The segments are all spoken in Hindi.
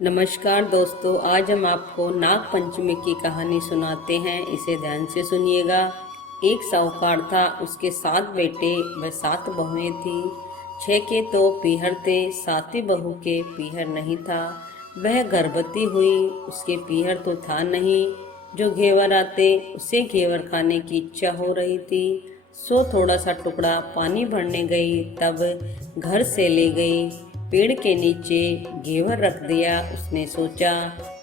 नमस्कार दोस्तों, आज हम आपको नाग पंचमी की कहानी सुनाते हैं। इसे ध्यान से सुनिएगा। एक साहूकार था, उसके 7 बेटे व 7 बहुएं थी। 6 के तो पीहर थे, 7वीं बहू के पीहर नहीं था। वह गर्भवती हुई, उसके पीहर तो था नहीं। जो घेवर आते उसे घेवर खाने की इच्छा हो रही थी, सो थोड़ा सा टुकड़ा पानी भरने गई, तब घर से ले गई। पेड़ के नीचे घेवर रख दिया। उसने सोचा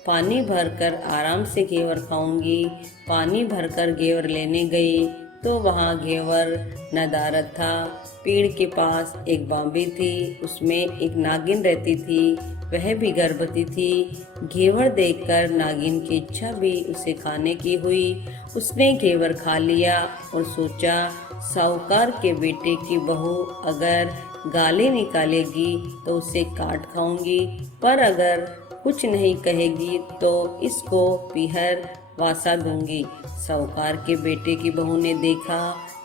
पानी भरकर आराम से घेवर खाऊंगी। पानी भरकर घेवर लेने गई तो वहाँ घेवर नदारद था। पेड़ के पास एक बांबी थी, उसमें एक नागिन रहती थी, वह भी गर्भवती थी। घेवर देखकर नागिन की इच्छा भी उसे खाने की हुई। उसने घेवर खा लिया और सोचा साहूकार के बेटे की बहू अगर गाली निकालेगी तो उसे काट खाऊंगी, पर अगर कुछ नहीं कहेगी तो इसको पीहर वासा दूंगी। साहूकार के बेटे की बहू ने देखा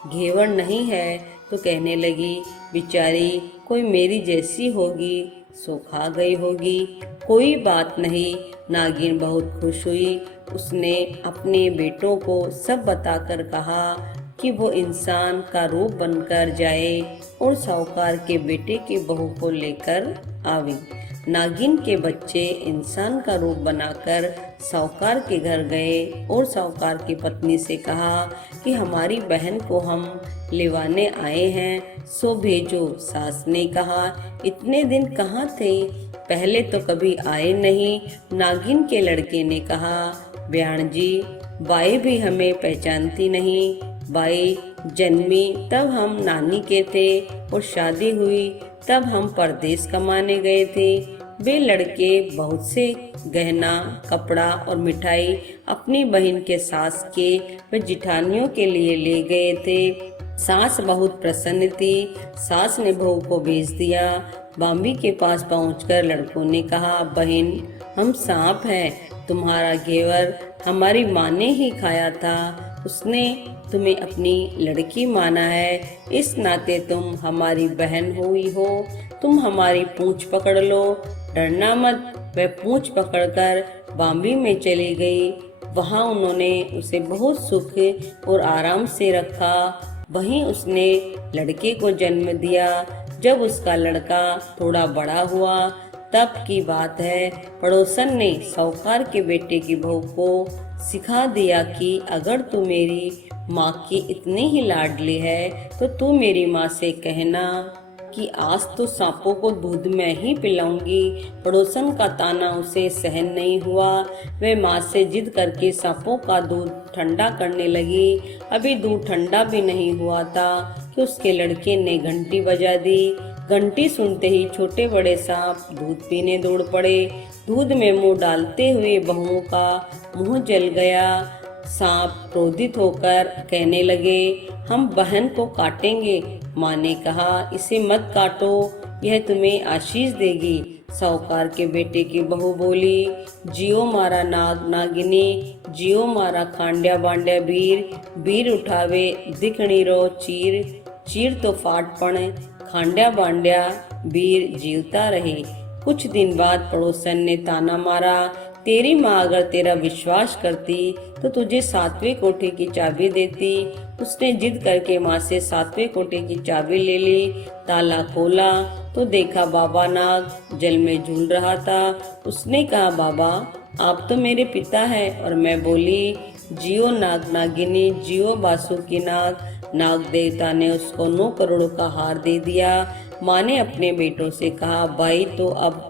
घेवर नहीं है तो कहने लगी, बेचारी कोई मेरी जैसी होगी, सो खा गई होगी। कोई बात नहीं। नागिन बहुत खुश हुई। उसने अपने बेटों को सब बताकर कहा कि वो इंसान का रूप बनकर जाए और साहूकार के बेटे की बहू को लेकर आवे। नागिन के बच्चे इंसान का रूप बनाकर साहूकार के घर गए और साहूकार की पत्नी से कहा कि हमारी बहन को हम लेवाने आए हैं, सो भेजो। सास ने कहा, इतने दिन कहाँ थे, पहले तो कभी आए नहीं। नागिन के लड़के ने कहा, ब्याण जी, बाई भी हमें पहचानती नहीं। बाई जन्मी तब हम नानी के थे और शादी हुई तब हम परदेश कमाने गए थे। वे लड़के बहुत से गहना, कपड़ा और मिठाई अपनी बहन के सास के व जिठानियों के लिए ले गए थे। सास बहुत प्रसन्न थी। सास ने बहू को भेज दिया। बांबी के पास पहुंचकर लड़कों ने कहा, बहन, हम सांप हैं। तुम्हारा घेवर हमारी माँ ने ही खाया था। उसने तुम्हें अपनी लड़की माना है, इस नाते तुम हमारी बहन हुई हो। तुम हमारी पूंछ पकड़ लो, डरना मत। वह पूंछ पकड़कर बांबी में चली गई। वहाँ उन्होंने उसे बहुत सुख और आराम से रखा। वहीं उसने लड़के को जन्म दिया। जब उसका लड़का थोड़ा बड़ा हुआ तब की बात है, पड़ोसन ने साहूकार के बेटे की बहू को सिखा दिया कि अगर तू मेरी माँ की इतनी ही लाडली है तो तू मेरी माँ से कहना कि आज तो सांपों को दूध मैं ही पिलाऊंगी। पड़ोसन का ताना उसे सहन नहीं हुआ। वह माँ से जिद करके सांपों का दूध ठंडा करने लगी। अभी दूध ठंडा भी नहीं हुआ था कि उसके लड़के ने घंटी बजा दी। घंटी सुनते ही छोटे बड़े सांप दूध पीने दौड़ पड़े। दूध में मुंह डालते हुए बहुओं का मुंह जल गया। सांप क्रोधित होकर कहने लगे, हम बहन को काटेंगे। माँ ने कहा, इसे मत काटो, यह तुम्हें आशीष देगी। साहूकार के बेटे की बहू बोली, जियो मारा नाग नागिनी, जियो मारा खांड्या बांड्या वीर, वीर उठावे दिखणी रो चीर, चीर तो फाट पड़े, खांड्या बांड्या वीर जीवता रहे। कुछ दिन बाद पड़ोसन ने ताना मारा, तेरी माँ अगर तेरा विश्वास करती तो तुझे 7वें कोठे की चाबी देती। उसने जिद करके माँ से 7वें कोठे की चाबी ले ली। ताला खोला तो देखा बाबा नाग जल में झूल रहा था। उसने कहा, बाबा, आप तो मेरे पिता हैं। और मैं बोली, जियो नाग नागिनी, जियो बासुकी नाग। नाग देवता ने उसको 9 करोड़ का हार दे दिया। माँ ने अपने बेटों से कहा, भाई तो अब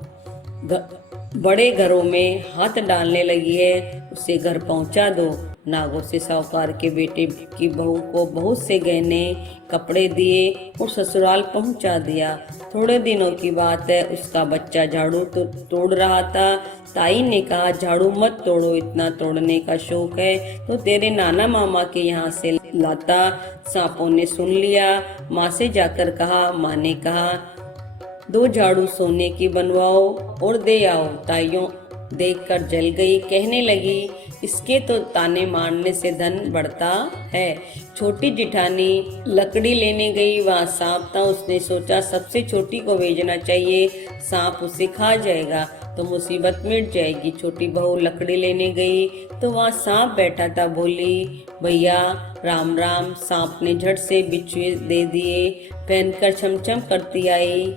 बड़े घरों में हाथ डालने लगी है, उसे घर पहुंचा दो। नागों से साहूकार के बेटे की बहू को बहुत से गहने कपड़े दिए और ससुराल पहुंचा दिया। थोड़े दिनों की बात है, उसका बच्चा झाड़ू तोड़ रहा था। ताई ने कहा, झाड़ू मत तोड़ो, इतना तोड़ने का शौक है तो तेरे नाना मामा के यहाँ से लाता। सांपों ने सुन लिया। माँ से जाकर कहा। माँ ने कहा, 2 झाड़ू सोने की बनवाओ और दे आओ। ताइयों देखकर जल गई, कहने लगी, इसके तो ताने मारने से धन बढ़ता है। छोटी जिठानी लकड़ी लेने गई, वहाँ सांप था। उसने सोचा सबसे छोटी को भेजना चाहिए, सांप उसे खा जाएगा। तो मुसीबत मिट जाएगी। छोटी बहू लकड़ी लेने गई तो वहाँ सांप बैठा था। बोली, भैया राम राम। सांप ने झट से बिच्छू दे दिए। पहनकर छमछम करती आई।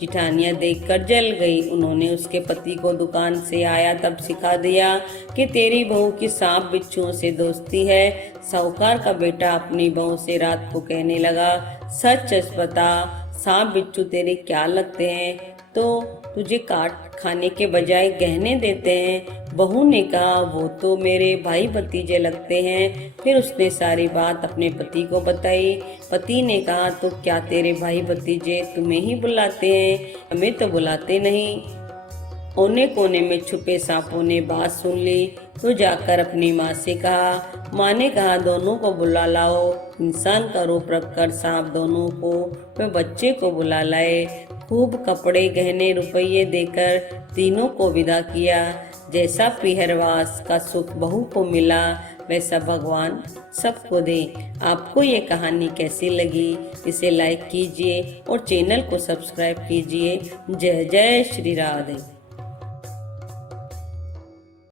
जिठानियाँ देखकर जल गई। उन्होंने उसके पति को दुकान से आया तब सिखा दिया कि तेरी बहू की सांप बिच्छुओं से दोस्ती है। साहूकार का बेटा अपनी बहू से रात को कहने लगा, सच सच बता, सांप बिच्छू तेरे क्या लगते हैं? तो तुझे काट खाने के बजाय गहने देते हैं। बहू ने कहा, वो तो मेरे भाई भतीजे लगते हैं। फिर उसने सारी बात अपने पति को बताई। पति ने कहा, तो क्या तेरे भाई भतीजे तुम्हें ही बुलाते हैं, हमें तो बुलाते नहीं। कोने कोने में छुपे सांपों ने बात सुन ली तो जाकर अपनी माँ से कहा। माँ ने कहा, दोनों को बुला लाओ। इंसान का रूप रखकर सांप दोनों को व बच्चे को बुला लाए। खूब कपड़े गहने रुपये देकर तीनों को विदा किया। जैसा पीहरवास का सुख बहू को मिला वैसा भगवान सबको दे। आपको ये कहानी कैसी लगी? इसे लाइक कीजिए और चैनल को सब्सक्राइब कीजिए। जय जय श्री राधे।